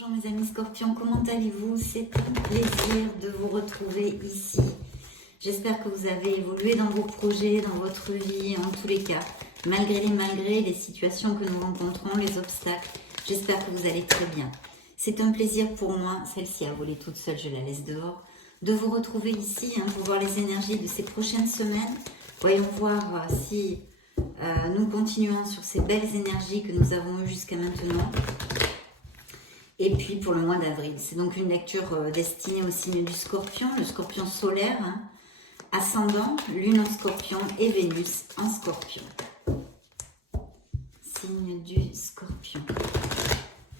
Bonjour mes amis scorpions, comment allez-vous? C'est un plaisir de vous retrouver ici. J'espère que vous avez évolué dans vos projets, dans votre vie, en tous les cas. Malgré les situations que nous rencontrons, les obstacles, j'espère que vous allez très bien. C'est un plaisir pour moi, celle-ci a volé toute seule, je la laisse dehors, de vous retrouver ici pour voir les énergies de ces prochaines semaines. Voyons voir si nous continuons sur ces belles énergies que nous avons eues jusqu'à maintenant. Et puis pour le mois d'avril, c'est donc une lecture destinée au signe du scorpion, le scorpion solaire, ascendant, lune en scorpion et Vénus en scorpion. Signe du scorpion.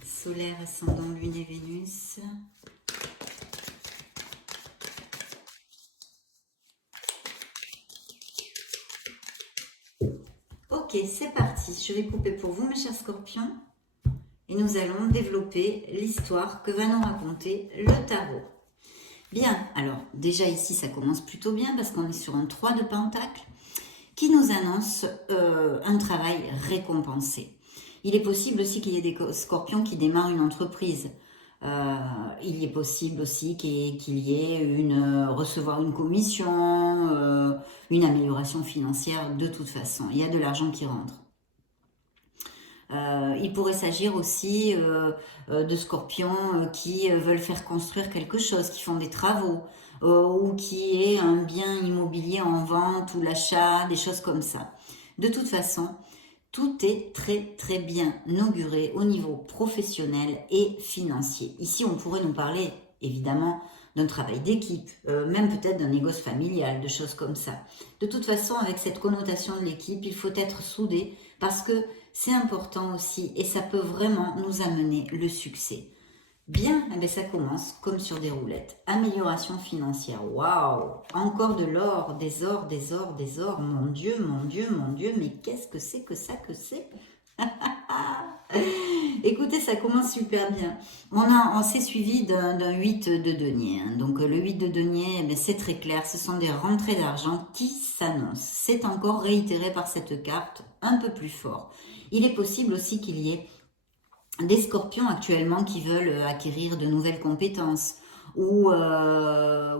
Solaire, ascendant, lune et Vénus. Ok, c'est parti. Je vais couper pour vous, mes chers scorpions. Et nous allons développer l'histoire que va nous raconter le tarot. Bien, alors déjà ici ça commence plutôt bien parce qu'on est sur un 3 de Pentacle qui nous annonce un travail récompensé. Il est possible aussi qu'il y ait des scorpions qui démarrent une entreprise. Il est possible aussi qu'il y ait recevoir une commission, une amélioration financière de toute façon. Il y a de l'argent qui rentre. Il pourrait s'agir aussi de scorpions qui veulent faire construire quelque chose, qui font des travaux, ou qui est un bien immobilier en vente ou l'achat, des choses comme ça. De toute façon, tout est très très bien auguré au niveau professionnel et financier. Ici, on pourrait nous parler évidemment d'un travail d'équipe, même peut-être d'un négoce familial, de choses comme ça. De toute façon, avec cette connotation de l'équipe, il faut être soudé parce que c'est important aussi et ça peut vraiment nous amener le succès. Bien, eh bien ça commence comme sur des roulettes. Amélioration financière, waouh! Encore de l'or, des ors, des ors, des ors. Mon Dieu, mon Dieu, mon Dieu, mais qu'est-ce que c'est que ça que c'est? Écoutez, ça commence super bien. On s'est suivi d'un 8 de denier. Donc le 8 de denier, eh c'est très clair, ce sont des rentrées d'argent qui s'annoncent. C'est encore réitéré par cette carte un peu plus fort. Il est possible aussi qu'il y ait des scorpions actuellement qui veulent acquérir de nouvelles compétences ou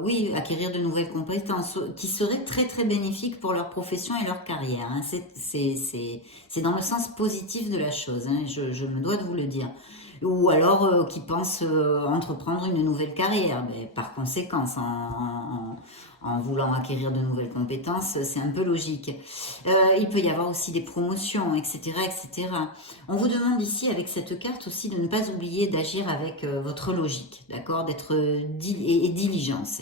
oui, acquérir de nouvelles compétences qui seraient très très bénéfiques pour leur profession et leur carrière. C'est dans le sens positif de la chose, je me dois de vous le dire. Ou alors qui pensent entreprendre une nouvelle carrière, mais par conséquence, en voulant acquérir de nouvelles compétences, c'est un peu logique. Il peut y avoir aussi des promotions, etc., etc. On vous demande ici, avec cette carte aussi, de ne pas oublier d'agir avec votre logique, d'accord, d'être diligence.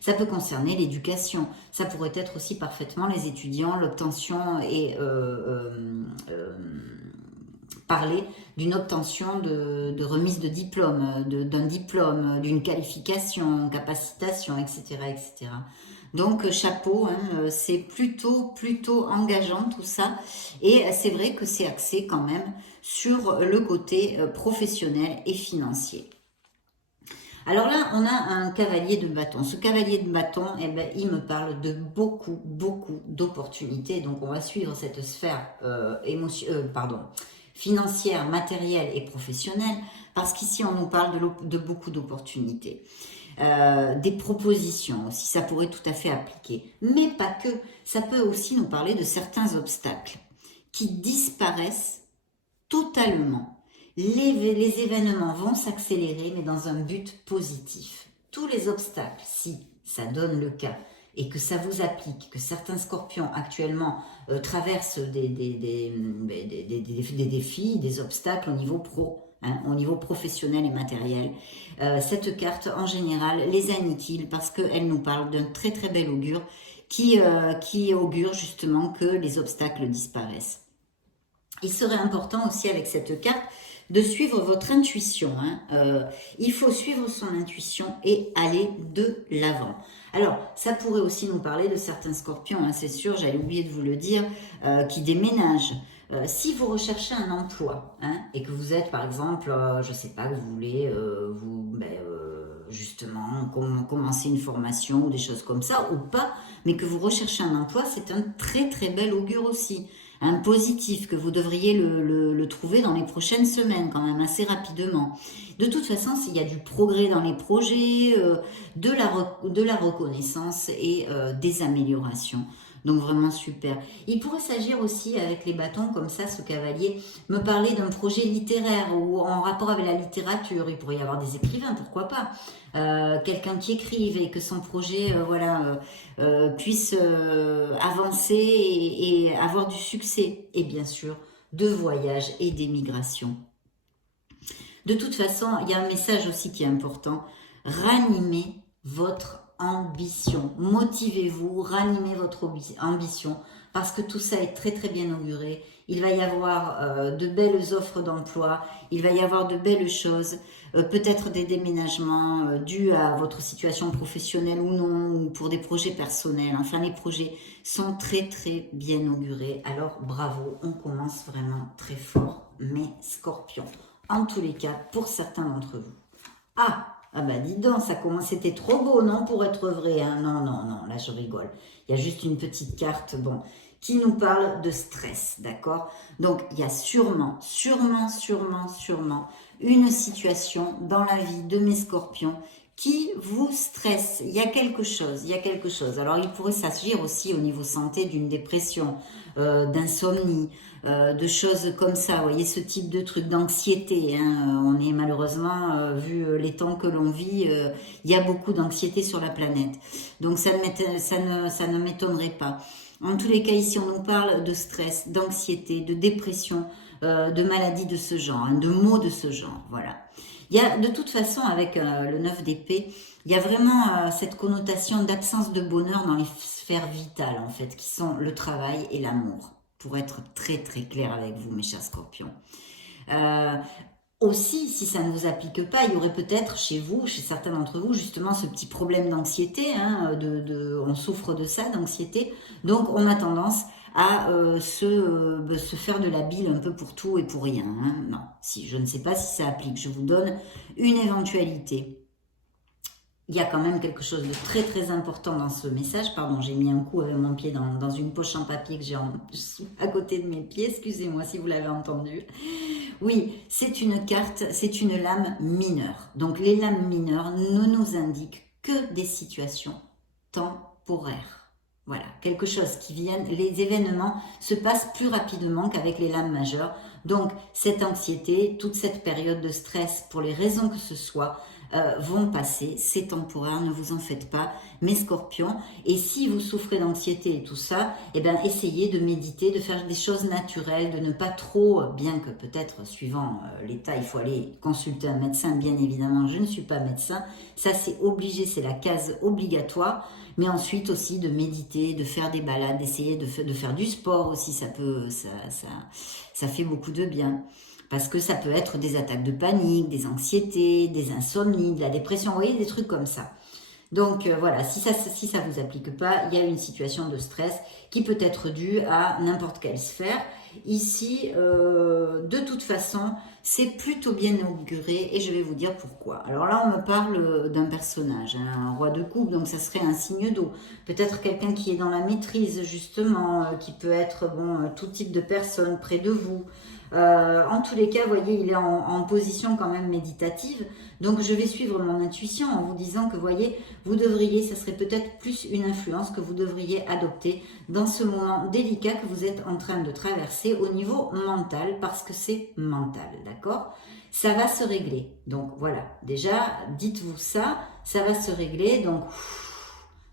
Ça peut concerner l'éducation, ça pourrait être aussi parfaitement les étudiants, l'obtention et parler d'une obtention de remise de diplôme, d'un diplôme, d'une qualification, capacitation, etc., etc. Donc chapeau, c'est plutôt engageant tout ça, et c'est vrai que c'est axé quand même sur le côté professionnel et financier. Alors là, on a un cavalier de bâton. Ce cavalier de bâton, eh ben, il me parle de beaucoup d'opportunités. Donc on va suivre cette sphère financière, matérielle et professionnelle, parce qu'ici on nous parle de beaucoup d'opportunités. Des propositions aussi, ça pourrait tout à fait appliquer. Mais pas que, ça peut aussi nous parler de certains obstacles qui disparaissent totalement. Les événements vont s'accélérer, mais dans un but positif. Tous les obstacles, si ça donne le cas, et que ça vous applique, que certains scorpions actuellement traversent des défis, des obstacles au niveau au niveau professionnel et matériel, cette carte en général les aniquile parce qu'elle nous parle d'un très très bel augure qui augure justement que les obstacles disparaissent. Il serait important aussi avec cette carte de suivre votre intuition. Il faut suivre son intuition et aller de l'avant. Alors, ça pourrait aussi nous parler de certains scorpions, c'est sûr, j'allais oublier de vous le dire, qui déménagent. Si vous recherchez un emploi et que vous êtes, par exemple, je ne sais pas, que vous voulez justement commencer une formation ou des choses comme ça, ou pas, mais que vous recherchez un emploi, c'est un très très bel augure aussi. un positif, que vous devriez le trouver dans les prochaines semaines, quand même, assez rapidement. De toute façon, il y a du progrès dans les projets, de la reconnaissance et des améliorations. Donc vraiment super. Il pourrait s'agir aussi avec les bâtons comme ça, ce cavalier, me parler d'un projet littéraire ou en rapport avec la littérature. Il pourrait y avoir des écrivains, pourquoi pas. Quelqu'un qui écrive et que son projet puisse avancer et avoir du succès. Et bien sûr, de voyage et d'émigration. De toute façon, il y a un message aussi qui est important. Ranimez votre ambition. Motivez-vous, ranimez votre ambition parce que tout ça est très très bien auguré. Il va y avoir de belles offres d'emploi, il va y avoir de belles choses, peut-être des déménagements dus à votre situation professionnelle ou non, ou pour des projets personnels. Enfin, les projets sont très très bien augurés. Alors bravo, on commence vraiment très fort, mes scorpions. En tous les cas, pour certains d'entre vous. Ah bah dis donc, c'était trop beau, non, pour être vrai, hein. Non, là je rigole. Il y a juste une petite carte, bon, qui nous parle de stress, d'accord? Donc, il y a sûrement une situation dans la vie de mes scorpions qui vous stresse. Il y a quelque chose. Alors, il pourrait s'agir aussi au niveau santé d'une dépression, d'insomnie, de choses comme ça. Vous voyez, ce type de truc, d'anxiété. Hein. On est malheureusement, vu les temps que l'on vit, il y a beaucoup d'anxiété sur la planète. Donc, ça ne m'étonnerait pas. En tous les cas, ici, on nous parle de stress, d'anxiété, de dépression, de maladies de ce genre, hein, de maux de ce genre. Voilà. Il y a de toute façon avec le 9 d'épée, il y a vraiment cette connotation d'absence de bonheur dans les sphères vitales en fait, qui sont le travail et l'amour, pour être très très clair avec vous mes chers scorpions. Aussi, si ça ne vous applique pas, il y aurait peut-être chez vous, chez certains d'entre vous, justement ce petit problème d'anxiété, hein, on souffre de ça, d'anxiété, donc on a tendance à se faire de la bile un peu pour tout et pour rien. Hein. Non, je ne sais pas si ça applique. Je vous donne une éventualité. Il y a quand même quelque chose de très très important dans ce message. Pardon, j'ai mis un coup avec mon pied dans une poche en papier que j'ai à côté de mes pieds. Excusez-moi si vous l'avez entendu. Oui, c'est une carte, c'est une lame mineure. Donc les lames mineures ne nous indiquent que des situations temporaires. Voilà, quelque chose qui vienne, les événements se passent plus rapidement qu'avec les lames majeures. Donc, cette anxiété, toute cette période de stress, pour les raisons que ce soit, vont passer. C'est temporaire, ne vous en faites pas, mes scorpions. Et si vous souffrez d'anxiété et tout ça, eh bien, essayez de méditer, de faire des choses naturelles, de ne pas trop, bien que peut-être, suivant l'état, il faut aller consulter un médecin, bien évidemment, je ne suis pas médecin. Ça, c'est obligé, c'est la case obligatoire. Mais ensuite aussi de méditer, de faire des balades, d'essayer de faire du sport aussi, ça fait beaucoup de bien. Parce que ça peut être des attaques de panique, des anxiétés, des insomnies, de la dépression, vous voyez, des trucs comme ça. Donc voilà, si ça vous applique pas, il y a une situation de stress qui peut être due à n'importe quelle sphère. Ici, de toute façon, c'est plutôt bien auguré et je vais vous dire pourquoi. Alors là, on me parle d'un personnage, hein, un roi de coupe, donc ça serait un signe d'eau. Peut-être quelqu'un qui est dans la maîtrise, justement, qui peut être tout type de personne près de vous. En tous les cas, vous voyez, il est en position quand même méditative. Donc, je vais suivre mon intuition en vous disant que, vous voyez, vous devriez, ça serait peut-être plus une influence que vous devriez adopter dans ce moment délicat que vous êtes en train de traverser au niveau mental, parce que c'est mental, d'accord? Ça va se régler. Donc, voilà, déjà, dites-vous ça, ça va se régler. Donc,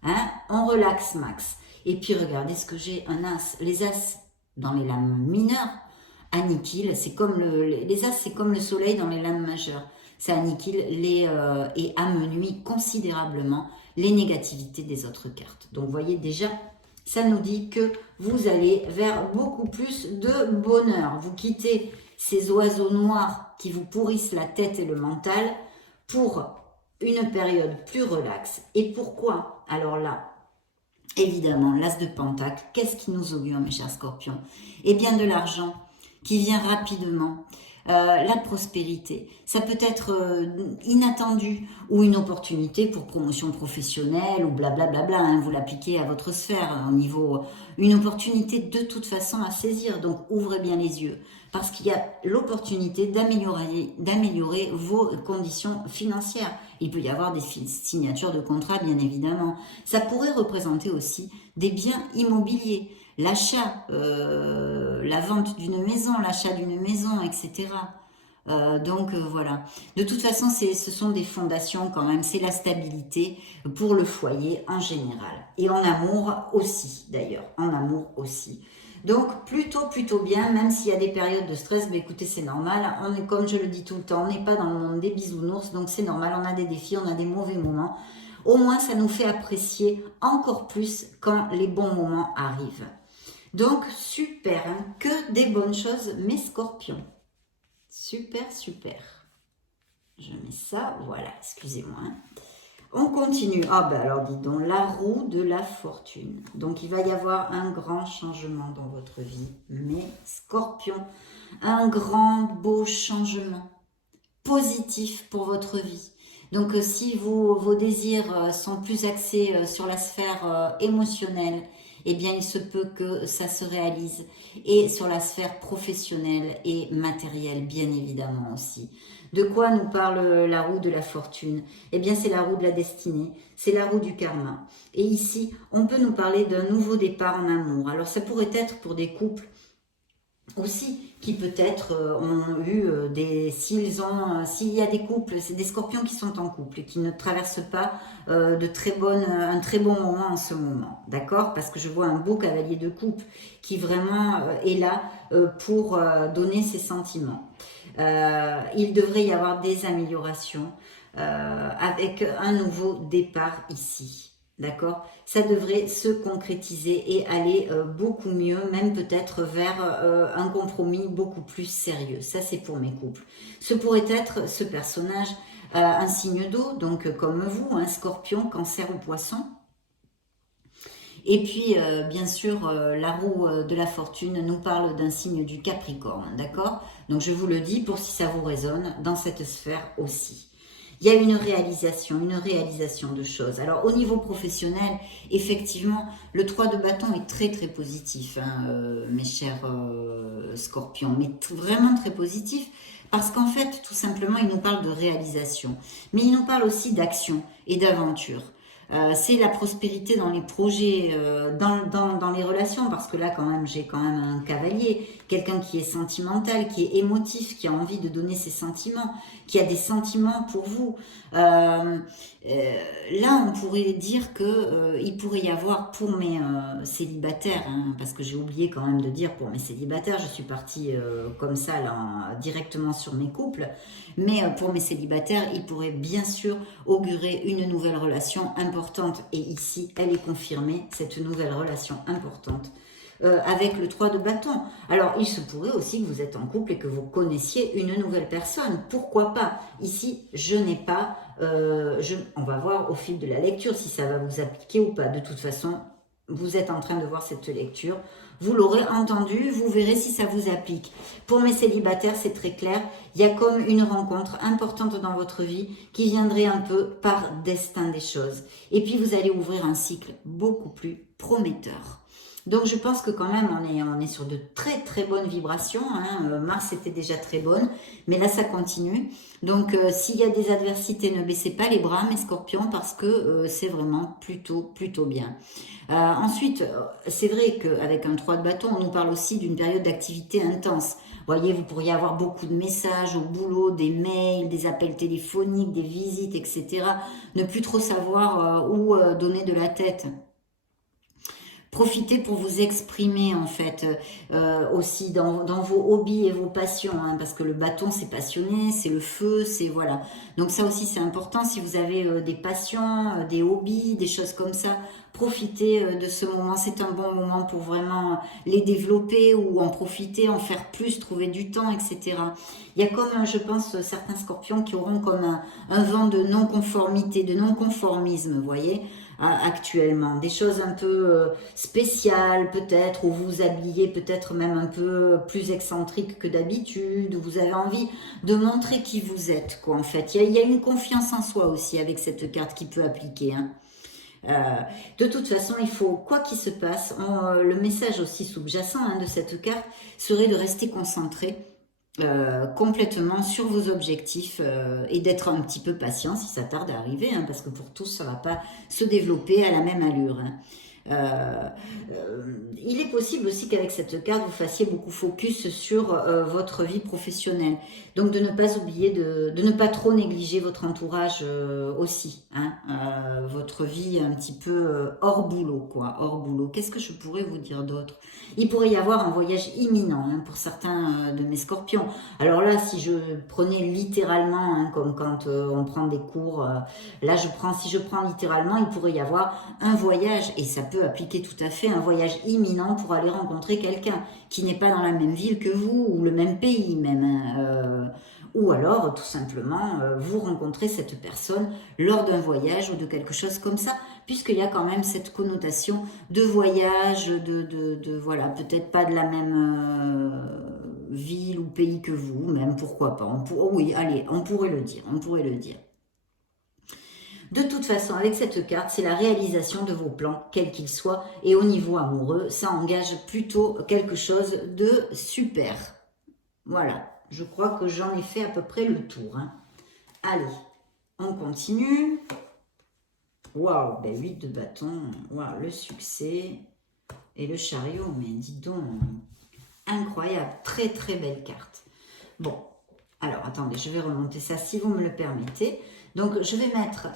hein, on relaxe max. Et puis, regardez ce que j'ai, un as. Les as dans les lames mineures, annihile, c'est comme les as, c'est comme le soleil dans les lames majeures. Ça annihile et amenuit considérablement les négativités des autres cartes. Donc, vous voyez déjà, ça nous dit que vous allez vers beaucoup plus de bonheur. Vous quittez ces oiseaux noirs qui vous pourrissent la tête et le mental pour une période plus relaxe. Et pourquoi? Alors là, évidemment, l'as de Pentacle, qu'est-ce qui nous augure, mes chers scorpions? Eh bien, de l'argent qui vient rapidement. la prospérité. Ça peut être inattendu ou une opportunité pour promotion professionnelle ou blablabla, hein, vous l'appliquez à votre sphère au niveau, une opportunité de toute façon à saisir. Donc ouvrez bien les yeux parce qu'il y a l'opportunité d'améliorer vos conditions financières. Il peut y avoir des signatures de contrats, bien évidemment. Ça pourrait représenter aussi des biens immobiliers, l'achat, la vente d'une maison, l'achat d'une maison, etc. Voilà. De toute façon, ce sont des fondations quand même. C'est la stabilité pour le foyer en général. Et en amour aussi, d'ailleurs. En amour aussi. Donc, plutôt bien, même s'il y a des périodes de stress, ben écoutez, c'est normal. On est, comme je le dis tout le temps, on n'est pas dans le monde des bisounours, donc c'est normal. On a des défis, on a des mauvais moments. Au moins, ça nous fait apprécier encore plus quand les bons moments arrivent. Donc, super, hein, que des bonnes choses, mes scorpions. Super. Je mets ça, voilà, excusez-moi. Hein. On continue. Ah ben alors dis donc, la roue de la fortune. Donc il va y avoir un grand changement dans votre vie, mes scorpions. Un grand beau changement positif pour votre vie. Donc si vos désirs sont plus axés sur la sphère émotionnelle, eh bien il se peut que ça se réalise. Et sur la sphère professionnelle et matérielle, bien évidemment aussi. De quoi nous parle la roue de la fortune? Eh bien c'est la roue de la destinée, c'est la roue du karma. Et ici, on peut nous parler d'un nouveau départ en amour. Alors ça pourrait être pour des couples aussi qui peut-être ont eu s'il y a des couples, c'est des scorpions qui sont en couple et qui ne traversent pas un très bon moment en ce moment, d'accord? Parce que je vois un beau cavalier de coupe qui vraiment est là pour donner ses sentiments. Il devrait y avoir des améliorations avec un nouveau départ ici. D'accord? Ça devrait se concrétiser et aller beaucoup mieux, même peut-être vers un compromis beaucoup plus sérieux. Ça, c'est pour mes couples. Ce pourrait être ce personnage, un signe d'eau, donc comme vous, un scorpion, cancer ou poisson. Et puis, bien sûr, la roue de la fortune nous parle d'un signe du Capricorne, d'accord? Donc, je vous le dis pour si ça vous résonne, dans cette sphère aussi. Il y a une réalisation de choses. Alors, au niveau professionnel, effectivement, le 3 de bâton est très, très positif, hein, mes chers scorpions, mais vraiment très positif, parce qu'en fait, tout simplement, il nous parle de réalisation. Mais il nous parle aussi d'action et d'aventure. C'est la prospérité dans les projets, dans les relations, parce que là quand même j'ai quand même un cavalier, quelqu'un qui est sentimental, qui est émotif, qui a envie de donner ses sentiments, qui a des sentiments pour vous. Là on pourrait dire que il pourrait y avoir pour mes célibataires, hein, parce que j'ai oublié quand même de dire pour mes célibataires, je suis partie comme ça là, directement sur mes couples, mais pour mes célibataires, il pourrait bien sûr augurer une nouvelle relation importante. Et ici, elle est confirmée, cette nouvelle relation importante, avec le 3 de bâton. Alors, il se pourrait aussi que vous êtes en couple et que vous connaissiez une nouvelle personne. Pourquoi pas? Ici, je n'ai pas... on va voir au fil de la lecture si ça va vous appliquer ou pas. De toute façon, vous êtes en train de voir cette lecture. Vous l'aurez entendu, vous verrez si ça vous applique. Pour mes célibataires, c'est très clair. Il y a comme une rencontre importante dans votre vie qui viendrait un peu par destin des choses. Et puis, vous allez ouvrir un cycle beaucoup plus prometteur. Donc, je pense que quand même, on est sur de très, très bonnes vibrations. Hein. Mars était déjà très bonne, mais là, ça continue. Donc, s'il y a des adversités, ne baissez pas les bras, mes scorpions, parce que c'est vraiment plutôt bien. Ensuite, c'est vrai qu'avec un 3 de bâton, on nous parle aussi d'une période d'activité intense. Vous voyez, vous pourriez avoir beaucoup de messages au boulot, des mails, des appels téléphoniques, des visites, etc. Ne plus trop savoir où donner de la tête. Profitez pour vous exprimer en fait aussi dans vos hobbies et vos passions, hein, parce que le bâton c'est passionné, c'est le feu, c'est voilà. Donc ça aussi c'est important si vous avez des passions, des hobbies, des choses comme ça. Profitez de ce moment, c'est un bon moment pour vraiment les développer ou en profiter, en faire plus, trouver du temps, etc. Il y a comme, je pense, certains scorpions qui auront comme un vent de non-conformité, de non-conformisme, vous voyez. actuellement. Des choses un peu spéciales peut-être, ou vous vous habillez peut-être même un peu plus excentrique que d'habitude, ou vous avez envie de montrer qui vous êtes, quoi, en fait. Il y a une confiance en soi aussi avec cette carte qui peut appliquer, hein. Euh, de toute façon, il faut, quoi qu'il se passe, le message aussi sous-jacent hein, de cette carte serait de rester concentré complètement sur vos objectifs et d'être un petit peu patient si ça tarde à arriver, hein, parce que pour tous, ça ne va pas se développer à la même allure. Hein. Il est possible aussi qu'avec cette carte, vous fassiez beaucoup focus sur votre vie professionnelle. Donc de ne pas oublier, de ne pas trop négliger votre entourage aussi. Hein, votre vie un petit peu hors boulot, quoi. Hors boulot. Qu'est-ce que je pourrais vous dire d'autre? Il pourrait y avoir un voyage imminent hein, pour certains de mes scorpions. Alors là, si je prenais littéralement, hein, comme quand on prend des cours, là si je prends littéralement, il pourrait y avoir un voyage, et ça peut appliquer tout à fait, un voyage imminent pour aller rencontrer quelqu'un qui n'est pas dans la même ville que vous, ou le même pays même, hein, ou alors tout simplement vous rencontrez cette personne lors d'un voyage ou de quelque chose comme ça, puisqu'il y a quand même cette connotation de voyage, voilà, peut-être pas de la même ville ou pays que vous, même pourquoi pas, oui, allez, on pourrait le dire, on pourrait le dire. De toute façon, avec cette carte, c'est la réalisation de vos plans, quels qu'ils soient, et au niveau amoureux, ça engage plutôt quelque chose de super. Voilà, je crois que j'en ai fait à peu près le tour. Hein. Allez, on continue. Waouh, ben 8 de bâton, waouh, le succès et le chariot, mais dis donc, incroyable, très très belle carte. Bon, alors attendez, je vais remonter ça si vous me le permettez. Donc je vais mettre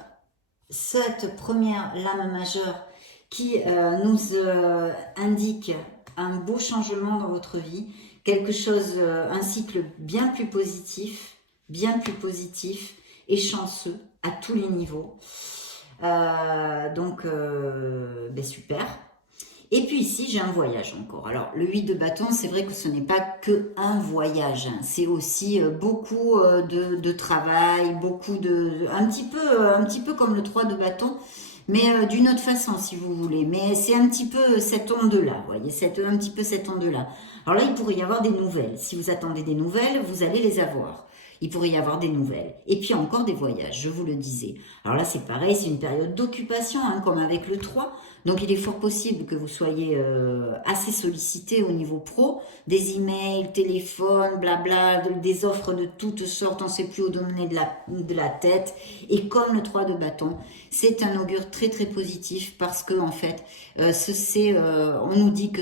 cette première lame majeure qui nous indique un beau changement dans votre vie, quelque chose, un cycle bien plus positif et chanceux à tous les niveaux. Donc, ben super. Et puis ici, j'ai un voyage encore. Alors, le 8 de bâton, c'est vrai que ce n'est pas que un voyage. Hein. C'est aussi beaucoup de travail, un petit peu comme le 3 de bâton, mais d'une autre façon, si vous voulez. Mais c'est un petit peu cette onde-là, vous voyez, un petit peu cette onde-là. Alors là, il pourrait y avoir des nouvelles. Si vous attendez des nouvelles, vous allez les avoir. Il pourrait y avoir des nouvelles. Et puis encore des voyages, je vous le disais. Alors là, c'est pareil, c'est une période d'occupation, hein, comme avec le 3. Donc, il est fort possible que vous soyez assez sollicité au niveau pro. Des emails, téléphones, blabla, des offres de toutes sortes, on ne sait plus où donner de la tête. Et comme le 3 de bâton, c'est un augure très très positif parce que en fait, on nous dit que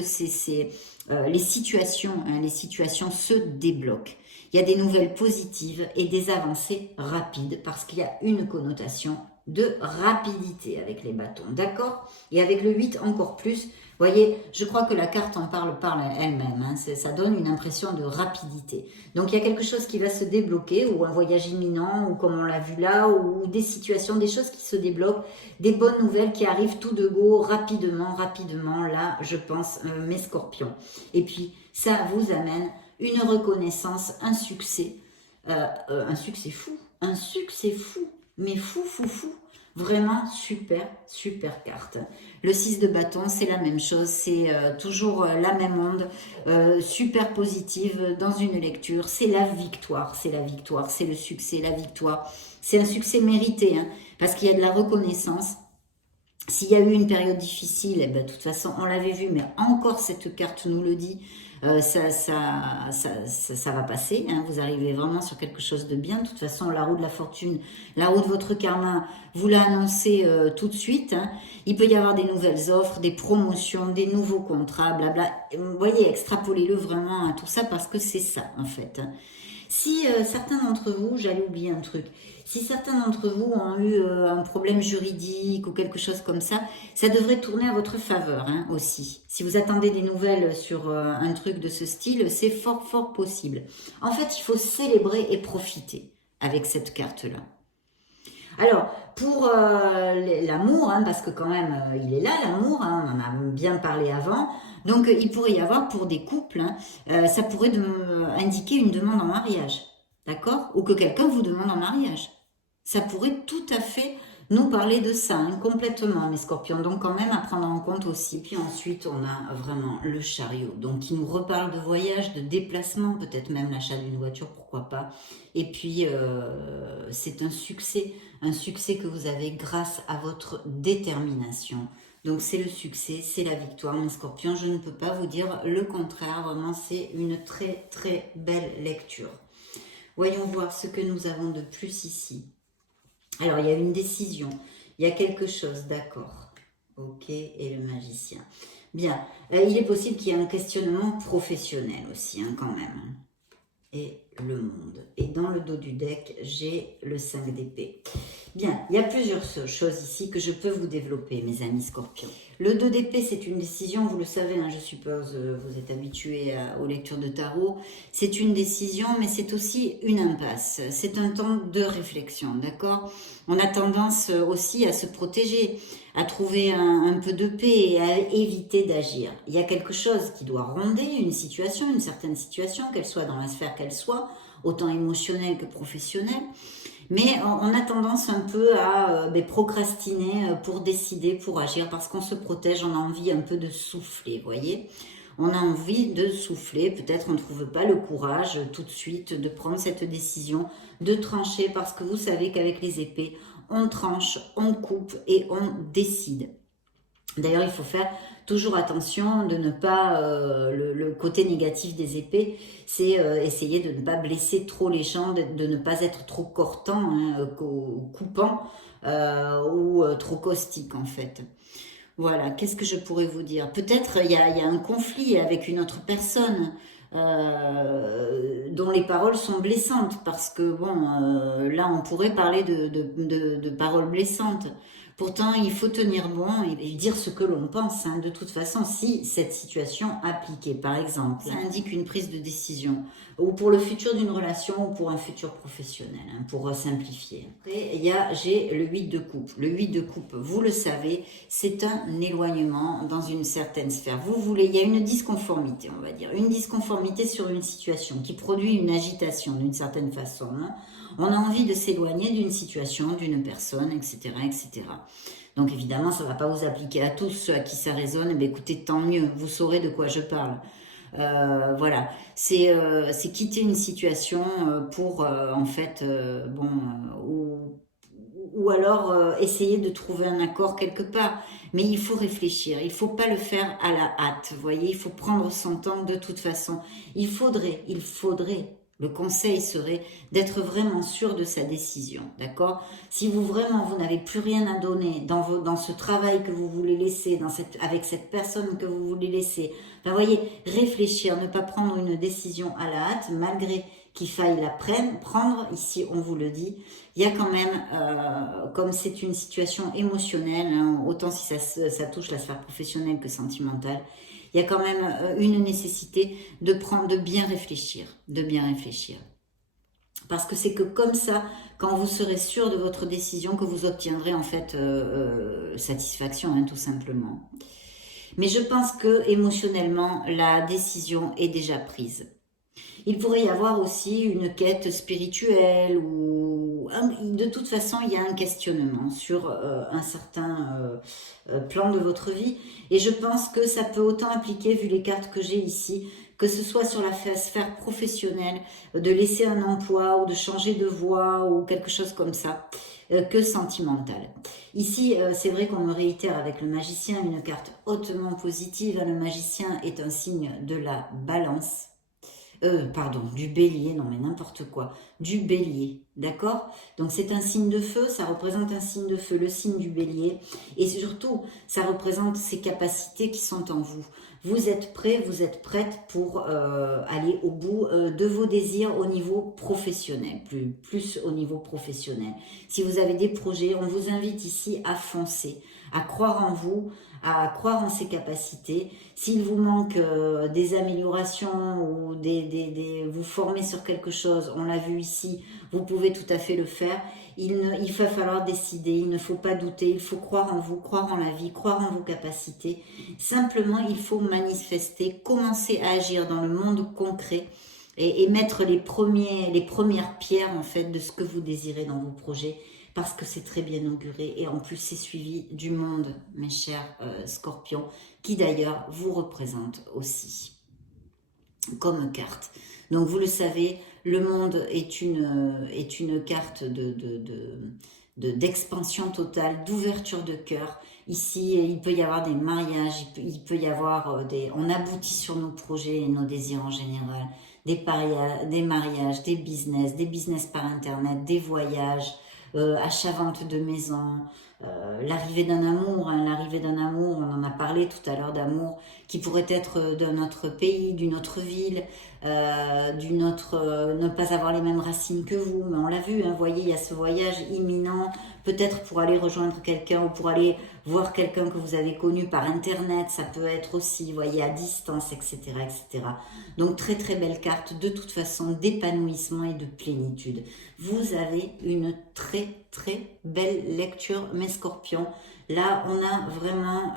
les situations se débloquent. Il y a des nouvelles positives et des avancées rapides parce qu'il y a une connotation de rapidité avec les bâtons, d'accord? Et avec le 8 encore plus, vous voyez, je crois que la carte en parle elle-même, hein, ça donne une impression de rapidité. Donc il y a quelque chose qui va se débloquer, ou un voyage imminent, ou comme on l'a vu là, ou des situations, des choses qui se débloquent, des bonnes nouvelles qui arrivent tout de go, rapidement, là, je pense, mes scorpions. Et puis, ça vous amène une reconnaissance, un succès fou, mais fou, vraiment super carte. Le 6 de bâton, c'est la même chose, c'est toujours la même onde, super positive dans une lecture, c'est la victoire, c'est le succès, la victoire, c'est un succès mérité, hein, parce qu'il y a de la reconnaissance. S'il y a eu une période difficile, eh ben, de toute façon, on l'avait vu, mais encore cette carte nous le dit, ça va passer, hein, vous arrivez vraiment sur quelque chose de bien. De toute façon, la roue de la fortune, la roue de votre karma, vous l'a annoncé tout de suite. Hein. Il peut y avoir des nouvelles offres, des promotions, des nouveaux contrats, blabla. Vous voyez, extrapolez-le vraiment à tout ça parce que c'est ça, en fait. Si certains d'entre vous, j'allais oublier un truc, si certains d'entre vous ont eu un problème juridique ou quelque chose comme ça devrait tourner à votre faveur hein, aussi. Si vous attendez des nouvelles sur un truc de ce style, c'est fort possible. En fait, il faut célébrer et profiter avec cette carte-là. Alors, pour l'amour, hein, parce que quand même, il est là, l'amour, hein, on en a bien parlé avant. Donc, il pourrait y avoir pour des couples, hein, ça pourrait indiquer une demande en mariage, d'accord? Ou que quelqu'un vous demande en mariage. Ça pourrait tout à fait nous parler de ça, hein, complètement, mes scorpions. Donc quand même à prendre en compte aussi. Puis ensuite, on a vraiment le chariot, donc qui nous reparle de voyage, de déplacement, peut-être même l'achat d'une voiture, pourquoi pas. Et puis, c'est un succès que vous avez grâce à votre détermination. Donc c'est le succès, c'est la victoire, mes scorpions. Je ne peux pas vous dire le contraire, vraiment c'est une très très belle lecture. Voyons voir ce que nous avons de plus ici. Alors, il y a une décision, il y a quelque chose, d'accord. Ok, et le magicien. Bien, il est possible qu'il y ait un questionnement professionnel aussi, hein, quand même. Et le monde. Et dans le dos du deck, j'ai le 5 d'épée. Bien, il y a plusieurs choses ici que je peux vous développer, mes amis scorpions. Le 2 d'épée, c'est une décision, vous le savez, hein, je suppose, vous êtes habitués aux lectures de tarot. C'est une décision, mais c'est aussi une impasse. C'est un temps de réflexion, d'accord? On a tendance aussi à se protéger, à trouver un peu de paix et à éviter d'agir. Il y a quelque chose qui doit ronder une situation, une certaine situation, qu'elle soit dans la sphère qu'elle soit, autant émotionnelle que professionnelle. Mais on a tendance un peu à procrastiner pour décider, pour agir, parce qu'on se protège, on a envie un peu de souffler, vous voyez. On a envie de souffler, peut-être on ne trouve pas le courage tout de suite de prendre cette décision, de trancher, parce que vous savez qu'avec les épées, on tranche, on coupe et on décide. D'ailleurs, il faut faire toujours attention de ne pas, le côté négatif des épées, c'est essayer de ne pas blesser trop les gens, de ne pas être trop cortant, hein, coupant ou trop caustique en fait. Voilà, qu'est-ce que je pourrais vous dire? Peut-être il y a un conflit avec une autre personne dont les paroles sont blessantes, parce que bon, là on pourrait parler de paroles blessantes. Pourtant, il faut tenir bon et dire ce que l'on pense. Hein. De toute façon, si cette situation appliquée, par exemple, ça indique une prise de décision, ou pour le futur d'une relation, ou pour un futur professionnel, hein, pour simplifier. Après, j'ai le 8 de coupe. Le 8 de coupe, vous le savez, c'est un éloignement dans une certaine sphère. Il y a une disconformité, on va dire. Une disconformité sur une situation qui produit une agitation d'une certaine façon. Hein. On a envie de s'éloigner d'une situation, d'une personne, etc., etc. Donc évidemment, ça ne va pas vous appliquer à tous. Ceux à qui ça résonne, eh bien, écoutez, tant mieux, vous saurez de quoi je parle. Voilà, c'est quitter une situation pour, en fait, ou alors essayer de trouver un accord quelque part. Mais il faut réfléchir, il ne faut pas le faire à la hâte, vous voyez, il faut prendre son temps de toute façon. Il faudrait, le conseil serait d'être vraiment sûr de sa décision, d'accord? Si vous n'avez plus rien à donner dans ce travail que vous voulez laisser, avec cette personne que vous voulez laisser, vous voyez, réfléchir, ne pas prendre une décision à la hâte, malgré qu'il faille la prendre, ici on vous le dit, il y a quand même, comme c'est une situation émotionnelle, hein, autant si ça touche la sphère professionnelle que sentimentale, il y a quand même une nécessité de bien réfléchir, Parce que c'est que comme ça, quand vous serez sûr de votre décision, que vous obtiendrez en fait satisfaction, hein, tout simplement. Mais je pense que émotionnellement, la décision est déjà prise. Il pourrait y avoir aussi une quête spirituelle ou de toute façon il y a un questionnement sur un certain plan de votre vie et je pense que ça peut autant impliquer, vu les cartes que j'ai ici, que ce soit sur la sphère professionnelle, de laisser un emploi ou de changer de voie ou quelque chose comme ça, que sentimental. Ici, c'est vrai qu'on me réitère avec le magicien, une carte hautement positive. Le magicien est un signe de la balance. Du bélier, non mais n'importe quoi, du bélier, d'accord? Donc c'est un signe de feu, ça représente un signe de feu, le signe du bélier, et surtout, ça représente ces capacités qui sont en vous. Vous êtes prêts, vous êtes prête pour aller au bout de vos désirs au niveau professionnel, plus au niveau professionnel. Si vous avez des projets, on vous invite ici à foncer, à croire en vous, à croire en ses capacités. S'il vous manque des améliorations ou vous former sur quelque chose, on l'a vu ici, vous pouvez tout à fait le faire. Il va falloir décider, il ne faut pas douter, il faut croire en vous, croire en la vie, croire en vos capacités. Simplement, il faut manifester, commencer à agir dans le monde concret et mettre les premières pierres en fait de ce que vous désirez dans vos projets. parce que c'est très bien auguré et en plus c'est suivi du monde, mes chers scorpions, qui d'ailleurs vous représente aussi comme carte. Donc vous le savez, le monde est une carte d'expansion totale, d'ouverture de cœur. Ici, il peut y avoir des mariages, il peut y avoir on aboutit sur nos projets et nos désirs en général, des mariages, des business par internet, des voyages, achat-vente de maisons, l'arrivée d'un amour, hein, l'arrivée d'un amour, on en a parlé tout à l'heure d'amour, qui pourrait être d'un autre pays, d'une autre ville, ne pas avoir les mêmes racines que vous, mais on l'a vu, hein, voyez, il y a ce voyage imminent, peut-être pour aller rejoindre quelqu'un ou pour aller voir quelqu'un que vous avez connu par internet, ça peut être aussi, voyez, à distance, etc., etc. Donc très très belle carte, de toute façon, d'épanouissement et de plénitude. Vous avez une très très belle lecture, mes scorpions. Là, on a vraiment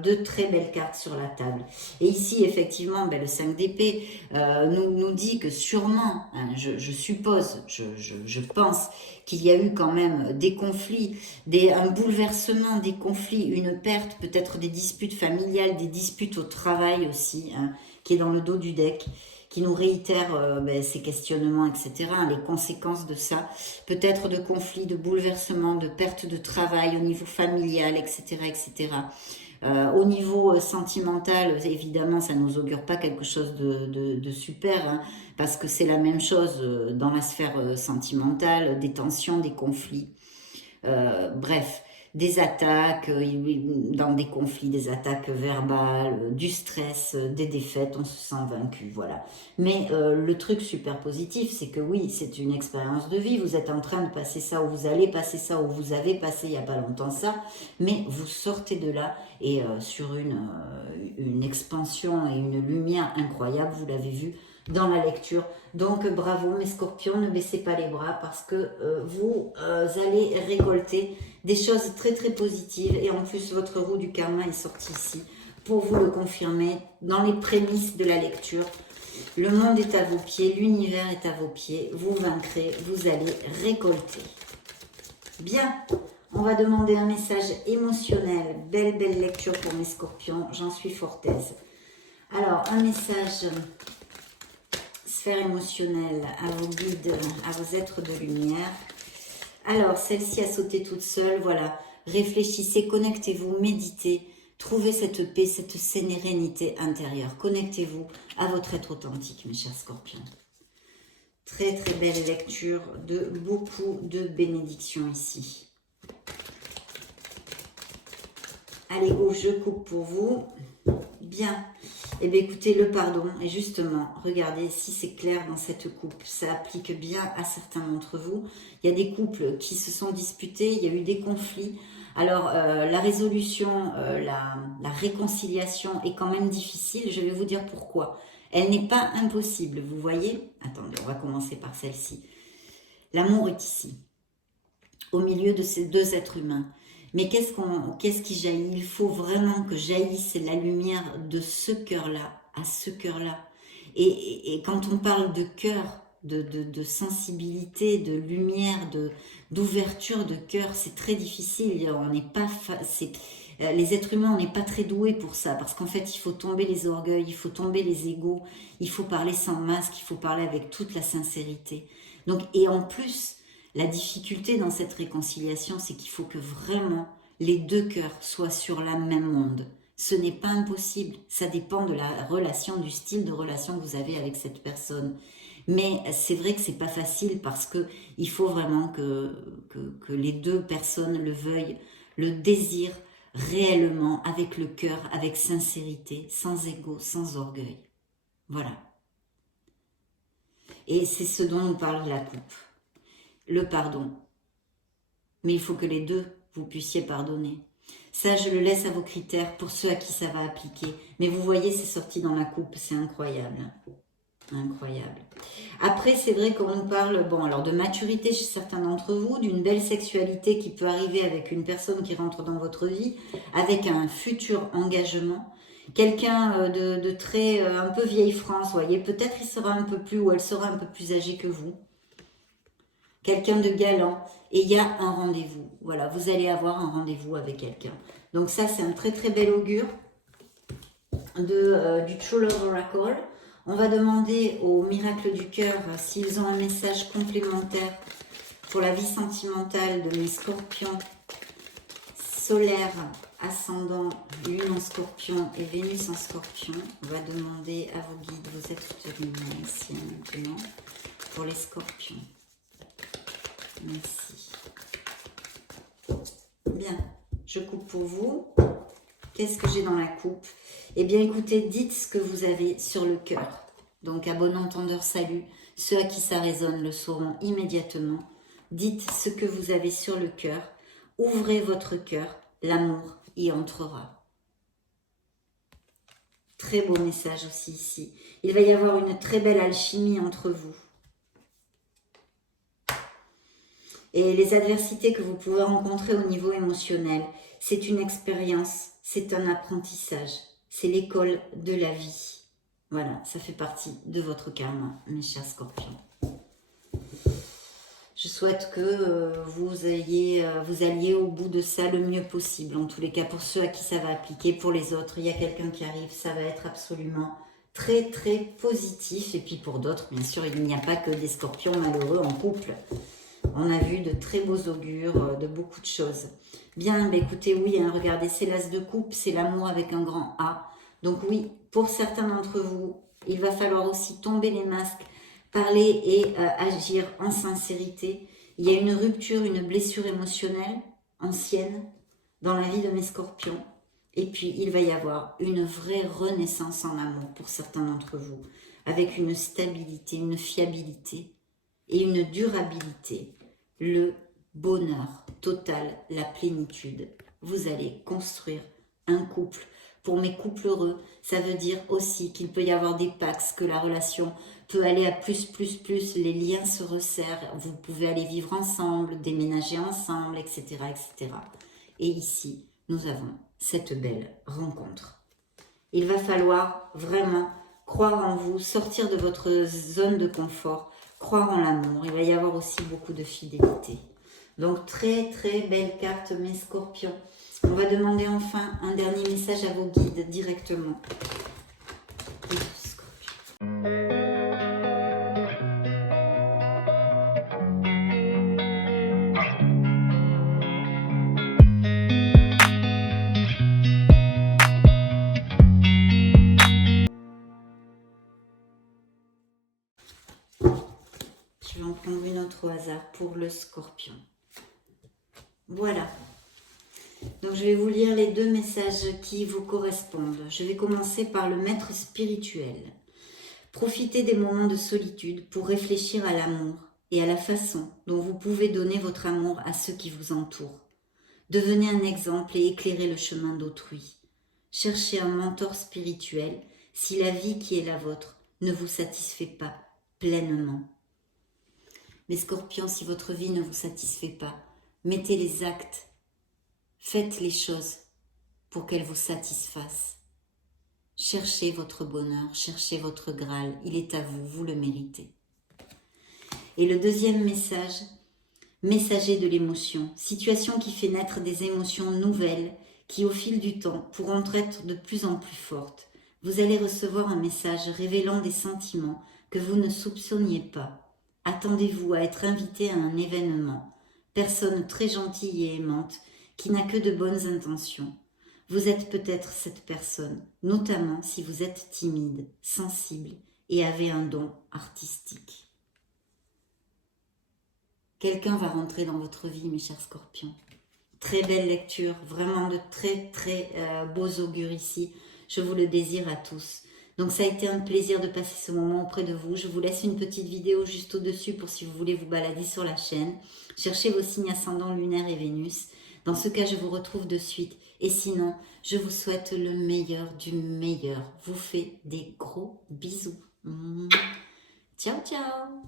de très belles cartes sur la table. Et ici, effectivement, le 5 d'épée nous dit que sûrement, hein, je suppose, je pense qu'il y a eu quand même des conflits, un bouleversement, des conflits, une perte, peut-être des disputes familiales, des disputes au travail aussi, hein, qui est dans le dos du deck, qui nous réitère ces questionnements, etc., hein, les conséquences de ça, peut-être de conflits, de bouleversements, de perte de travail au niveau familial, etc., etc. Au niveau sentimental, évidemment, ça ne nous augure pas quelque chose de super, hein, parce que c'est la même chose dans la sphère sentimentale, des tensions, des conflits. Bref, des attaques, dans des conflits, des attaques verbales, du stress, des défaites, on se sent vaincu, voilà. Mais le truc super positif, c'est que oui, c'est une expérience de vie, vous êtes en train de passer ça, ou vous allez passer ça, ou vous avez passé il n'y a pas longtemps ça, mais vous sortez de là, et sur une expansion et une lumière incroyable, vous l'avez vu dans la lecture. Donc bravo mes scorpions, ne baissez pas les bras parce que vous allez récolter des choses très très positives et en plus votre roue du karma est sortie ici pour vous le confirmer dans les prémices de la lecture. Le monde est à vos pieds, l'univers est à vos pieds, vous vaincrez, vous allez récolter. Bien, on va demander un message émotionnel, belle lecture pour mes scorpions, j'en suis fort aise. Alors un message sphère émotionnelle, à vos guides, à vos êtres de lumière. Alors, celle-ci a sauté toute seule, voilà. Réfléchissez, connectez-vous, méditez, trouvez cette paix, cette sérénité intérieure. Connectez-vous à votre être authentique, mes chers scorpions. Très très belle lecture, de beaucoup de bénédictions ici. Allez, go, je coupe pour vous. Bien. Eh bien, écoutez, le pardon, et justement, regardez si c'est clair dans cette coupe. Ça applique bien à certains d'entre vous. Il y a des couples qui se sont disputés, il y a eu des conflits. Alors, la résolution, la réconciliation est quand même difficile. Je vais vous dire pourquoi. Elle n'est pas impossible, vous voyez. Attendez, on va commencer par celle-ci. L'amour est ici, au milieu de ces deux êtres humains. Mais qu'est-ce qui jaillit? Il faut vraiment que jaillisse la lumière de ce cœur-là à ce cœur-là. Et quand on parle de cœur, de sensibilité, de lumière, d'ouverture de cœur, c'est très difficile. On n'est pas, les êtres humains, on n'est pas très doués pour ça, parce qu'en fait, il faut tomber les orgueils, il faut tomber les égos, il faut parler sans masque, il faut parler avec toute la sincérité. Donc, et en plus, la difficulté dans cette réconciliation, c'est qu'il faut que vraiment les deux cœurs soient sur la même onde. Ce n'est pas impossible, ça dépend de la relation, du style de relation que vous avez avec cette personne. Mais c'est vrai que c'est pas facile parce que il faut vraiment que les deux personnes le veuillent, le désirent réellement, avec le cœur, avec sincérité, sans ego, sans orgueil. Voilà. Et c'est ce dont nous parle la coupe. Le pardon. Mais il faut que les deux, vous puissiez pardonner. Ça, je le laisse à vos critères pour ceux à qui ça va appliquer. Mais vous voyez, c'est sorti dans la coupe, c'est incroyable. Incroyable. Après, c'est vrai qu'on nous parle, bon, alors de maturité chez certains d'entre vous, d'une belle sexualité qui peut arriver avec une personne qui rentre dans votre vie, avec un futur engagement. Quelqu'un de très, un peu vieille France, vous voyez, peut-être il sera un peu plus, ou elle sera un peu plus âgée que vous. Quelqu'un de galant. et il y a un rendez-vous. Voilà, vous allez avoir un rendez-vous avec quelqu'un. Donc ça, c'est un très très bel augure du True Love Oracle. On va demander au Miracle du Cœur s'ils ont un message complémentaire pour la vie sentimentale de mes scorpions solaires, ascendant, lune en scorpion et Vénus en scorpion. On va demander à vos guides, vos êtres lumière ici maintenant, pour les scorpions. Merci. Bien, je coupe pour vous. Qu'est-ce que j'ai dans la coupe? Eh bien, écoutez, dites ce que vous avez sur le cœur. Donc, à bon entendeur, salut. Ceux à qui ça résonne le sauront immédiatement. Dites ce que vous avez sur le cœur. Ouvrez votre cœur. L'amour y entrera. Très beau message aussi ici. Il va y avoir une très belle alchimie entre vous. Et les adversités que vous pouvez rencontrer au niveau émotionnel, c'est une expérience, c'est un apprentissage, c'est l'école de la vie. Voilà, ça fait partie de votre karma, mes chers scorpions. Je souhaite que vous alliez au bout de ça le mieux possible. En tous les cas, pour ceux à qui ça va appliquer, pour les autres, il y a quelqu'un qui arrive, ça va être absolument très très positif. Et puis pour d'autres, bien sûr, il n'y a pas que des scorpions malheureux en couple. On a vu de très beaux augures, de beaucoup de choses. Bien, bah écoutez, oui, hein, regardez, c'est l'as de coupe, c'est l'amour avec un grand A. Donc oui, pour certains d'entre vous, il va falloir aussi tomber les masques, parler et agir en sincérité. Il y a une rupture, une blessure émotionnelle ancienne dans la vie de mes scorpions. Et puis, il va y avoir une vraie renaissance en amour pour certains d'entre vous, avec une stabilité, une fiabilité et une durabilité. Le bonheur total, la plénitude. Vous allez construire un couple. Pour mes couples heureux, ça veut dire aussi qu'il peut y avoir des pax, que la relation peut aller à plus, les liens se resserrent, vous pouvez aller vivre ensemble, déménager ensemble, etc., etc. Et ici, nous avons cette belle rencontre. Il va falloir vraiment croire en vous, sortir de votre zone de confort, croire en l'amour. Il va y avoir aussi beaucoup de fidélité. Donc, très, très belle carte, mes scorpions. On va demander enfin un dernier message à vos guides directement. Je vais en prendre une autre au hasard pour le scorpion. Voilà. Donc je vais vous lire les deux messages qui vous correspondent. Je vais commencer par le maître spirituel. Profitez des moments de solitude pour réfléchir à l'amour et à la façon dont vous pouvez donner votre amour à ceux qui vous entourent. Devenez un exemple et éclairez le chemin d'autrui. Cherchez un mentor spirituel si la vie qui est la vôtre ne vous satisfait pas pleinement. Les scorpions, si votre vie ne vous satisfait pas, mettez les actes, faites les choses pour qu'elles vous satisfassent. Cherchez votre bonheur, cherchez votre Graal, il est à vous, vous le méritez. Et le deuxième message, messager de l'émotion, situation qui fait naître des émotions nouvelles qui au fil du temps pourront être de plus en plus fortes. Vous allez recevoir un message révélant des sentiments que vous ne soupçonniez pas. Attendez-vous à être invité à un événement. Personne très gentille et aimante qui n'a que de bonnes intentions. Vous êtes peut-être cette personne, notamment si vous êtes timide, sensible et avez un don artistique. Quelqu'un va rentrer dans votre vie, mes chers scorpions. Très belle lecture, vraiment de très très beaux augures ici. Je vous le désire à tous. Donc ça a été un plaisir de passer ce moment auprès de vous. Je vous laisse une petite vidéo juste au-dessus pour si vous voulez vous balader sur la chaîne. Cherchez vos signes ascendants lunaire et Vénus. Dans ce cas, je vous retrouve de suite. Et sinon, je vous souhaite le meilleur du meilleur. Vous fais des gros bisous. Ciao, ciao.